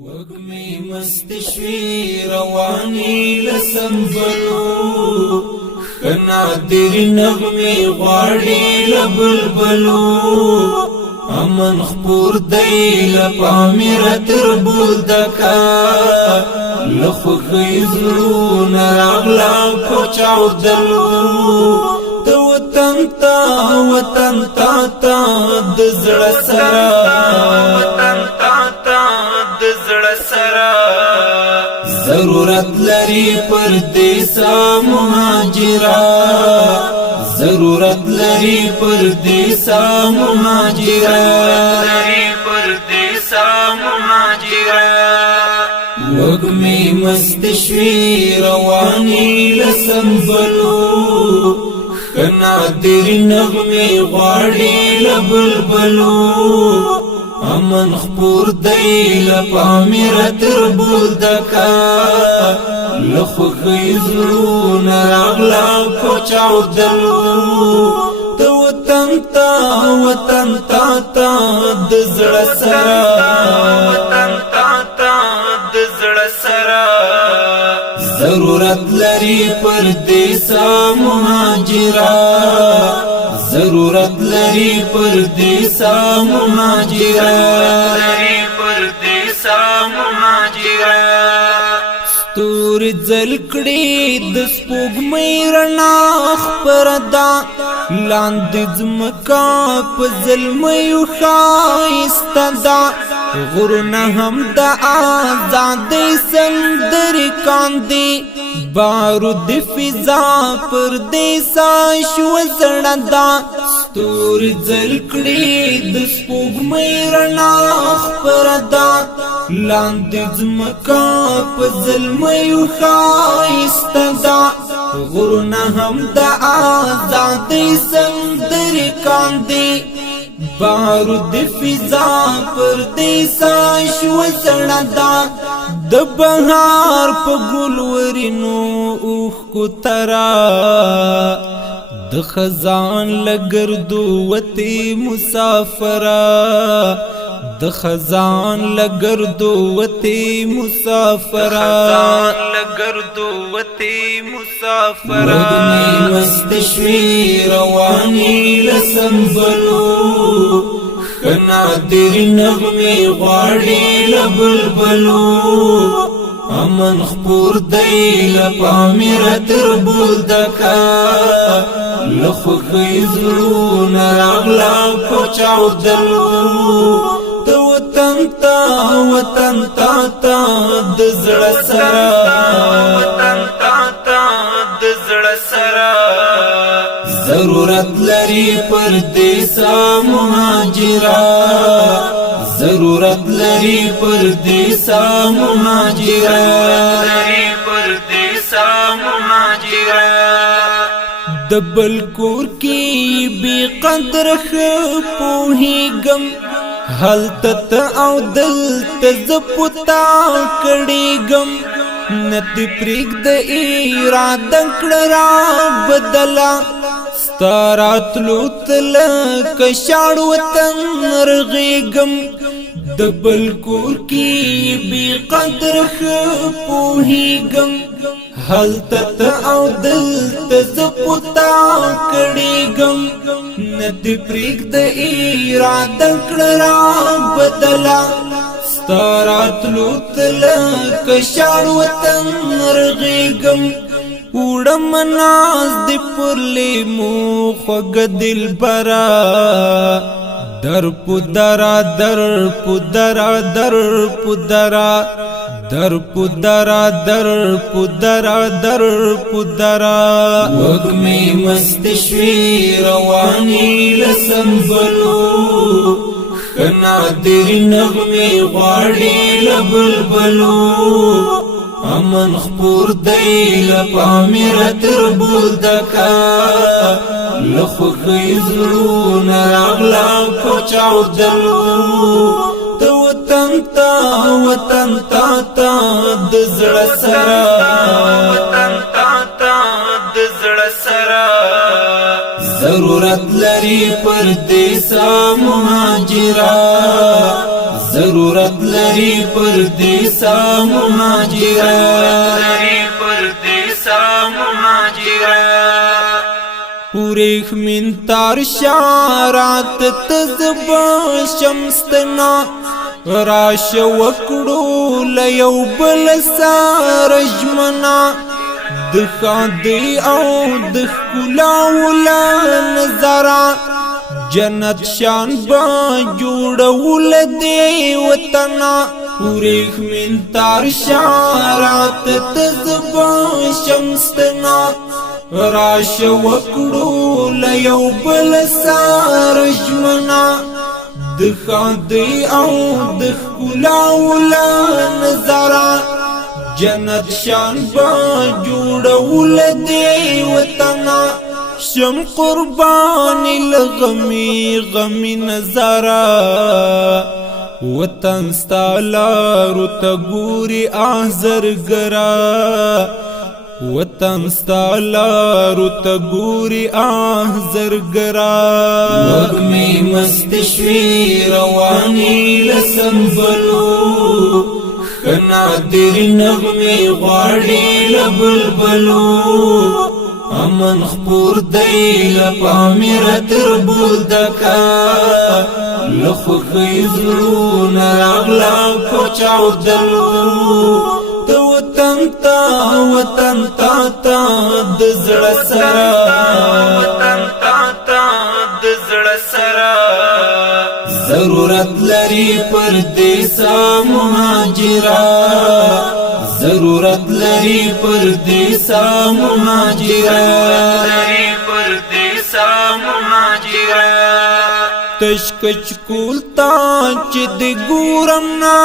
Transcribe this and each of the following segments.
وږمې مست شوې روانې له سنبلو ښه نادر نغمې غواړي له بلبلو امن خپور دی له پاميره تر بولدکه له خوښۍ زړونه راغله په چاودلو د وطن تا د زړه سره ضرورت لري پردیسا مهاجرا ضرورت لري پردیسا مهاجرا وږمې مست شوې روانې له سنبلو ښه نادر نغمې غواړي له بلبلو امن خپور دی له پاميره تر بولدکه له خوښۍ زړونه راغله په چاودلو د وطن تا د زړه سره ضرورت لري پردیسا مهاجرا ضرورت لري پردیسا مهاجرا ستوري ځلکړي د سپوږمۍ رڼا خپردا لاندې ځمکه په زلمیو ښایسته ده غرونه هم د آزادۍ سندرې کاندي بارود فضا پردیسا شو زړه ده ستوري ځلکړي د سپوږمۍ رڼا خپردا لاندې ځمکه په زلمیو ښایسته ده غرونه هم د آزادۍ سندرې کاندي بارود فضا پردیسا شو زړه ده د بهار په ګلورینو اوښکو ترا د خزان لګردو وتې مسافره د خزان لګردو وتې مسافره وږمې مست شوې روانې له سنبلو ښه نادر نغمې غواړي له بلبلو امن خپور دی له پاميره تر بولدکه له خوښۍ زړونه راغله په چاودلو د وطن تا د زړه سره ضرورت لري پردیسا مهاجرا ضرورت لري پردیسا مهاجرا د بل کور کې بی قدر پوهیږم هلته او دلته زپتا کړيږم نتی پریک د اراده کړه را بدلا ستاراتلو تل کشاړ وطن رغيږم د بل کور کې بی قدر پوهیږم هلته او دلته زپتا کړيږم ندی پریک د اراده کړه را بدلا ستاراتلو تل کشاړ وطن رغيږم وړم ناز دی پرلی مو خوږ دلبرا در پدرا وږمې مست شوې روانې له سنبلو ښه نادر نغمې غواړي له بلبلو امن خپور دی له پاميره تر بولدکه له خوښۍ زړونه راغله په چاودلو د وطن تا د زړه سره ضرورت لري پردیسا مهاجرا ضرورت لري پردیسا مهاجرا پوریخ من تار شارات تزبا شمستنا راش وکړو لیو بل سارجمنا دخا دی او دخلا ولا نظرا جنت شان با جوړول دی وطنا پوریخ من تار شارات تزبا شمستنا راش وکړو لیو بل سارجمنا دخا دی او دخلا ولا نظرا جنت شان با جوړول دی وطنا شم قربانی لغمی غمی نظرا وطن ستالارو تا گوری آزر گرا وطن ستالارو تا گوری آزر گرا وگمی مستشوی روانی لسنبلو خنادر نغمی غاڑی لبلبلو امن خپور دی لپامیر تربول دکا لخو خیزلون راغلا پوچاو دلو تو وطن تا دزڑ سرا ضرورت لري پردیسا مهاجرا ضرورت لري پردیسا مهاجرا تشکچ کولتا چې د ګورم نا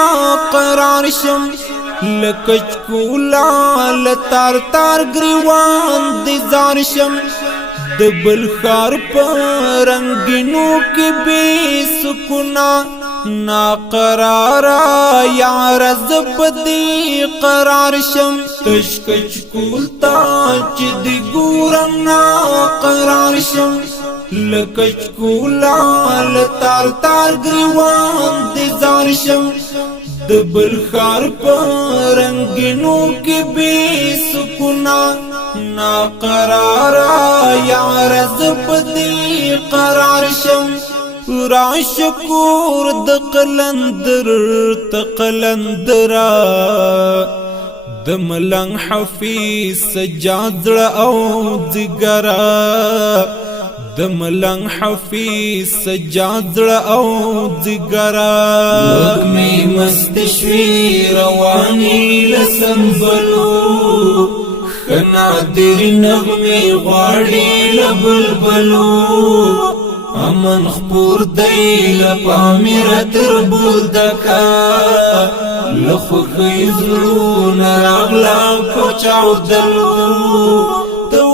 قرار شم لکچ کولا لتار تار گریوان دی زار شم د بلخار پر رنگینو کې بے سکونا نا قرارا یار زبدی قرار شم تشکچ کولتا چې دی ګورم نا قرار شم لکچ کولا لتار تار گریوان دی زار شم د بلخار پر رنگینو کې بے سکونا نا قرارا یار زبدی قرار شم راشکور د قلندر تقلندرا د ملنګ حفیظ سجاد او ذګرا د ملنګ حفیظ سجاد او ذګرا وګمی مستشوی رواني لسنبلو خنادر نغمی غاڑی لبلبلو امن خپور دی لپامیر تربول دکا لخو خیزلون راغلا پوچاو دلو تو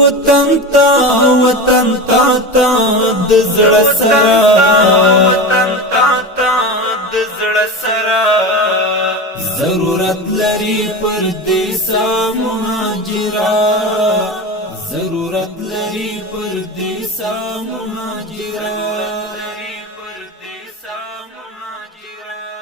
وطن تا دزڑ سرا ضرورت لري پردیسا مهاجرا ضرورت لري پردیسا مهاجرا